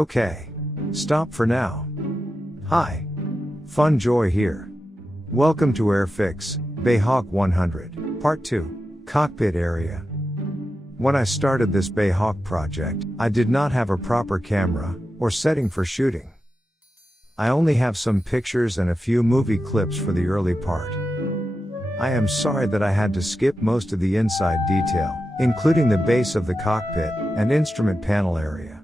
Okay. Stop for now. Hi. Funjoy here. Welcome to AirFix BAe Hawk 100, Part 2, Cockpit area. When I started this BAe Hawk project, I did not have a proper camera or setting for shooting. I only have some pictures and a few movie clips for the early part. I am sorry that I had to skip most of the inside detail, including the base of the cockpit and instrument panel area.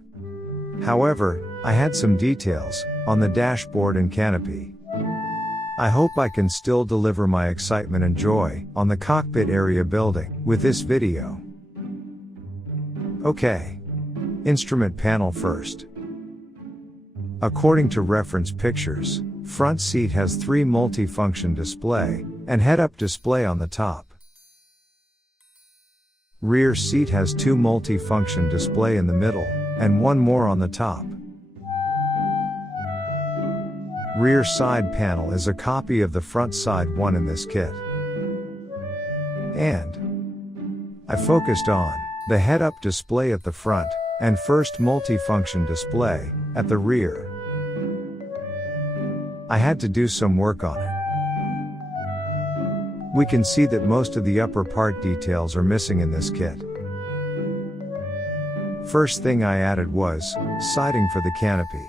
However, I had some details on the dashboard and canopy. I hope I can still deliver my excitement and joy on the cockpit area building with this video. Okay. Instrument panel first. According to reference pictures, front seat has 3 multi-function display and head-up display on the top. Rear seat has 2 multi-function display in the middle and 1 more on the top. Rear side panel is a copy of the front side one in this kit. And I focused on the head-up display at the front and first multi-function display at the rear. I had to do some work on it. We can see that most of the upper part details are missing in this kit. First thing I added was siding for the canopy.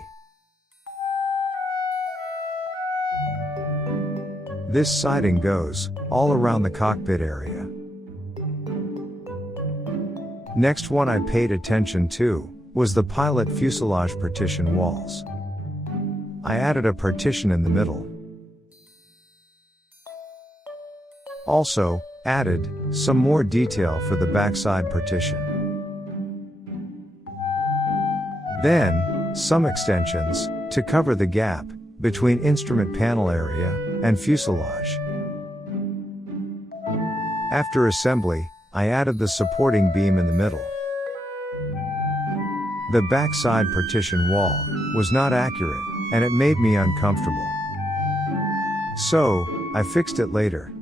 This siding goes all around the cockpit area. Next one I paid attention to was the pilot fuselage partition walls. I added a partition in the middle. Also, added some more detail for the backside partition. Then, some extensions to cover the gap between instrument panel area and fuselage. After assembly, I added the supporting beam in the middle. The backside partition wall was not accurate, and it made me uncomfortable. So, I fixed it later.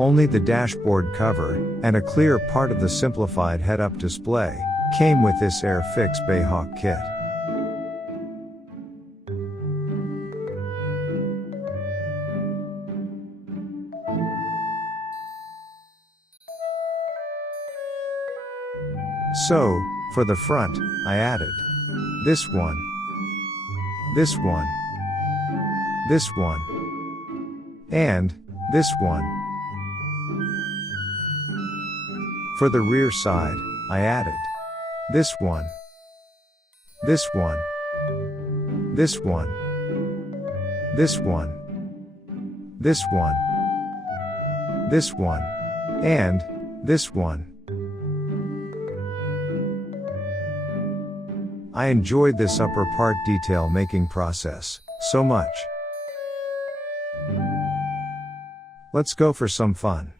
Only the dashboard cover and a clear part of the simplified head-up display came with this AirFix BAe Hawk kit. So, for the front, I added this one, this one, this one, and this one. For the rear side, I added this one, this one, this one, this one, this one, this one, and this one. I enjoyed this upper part detail making process so much. Let's go for some fun.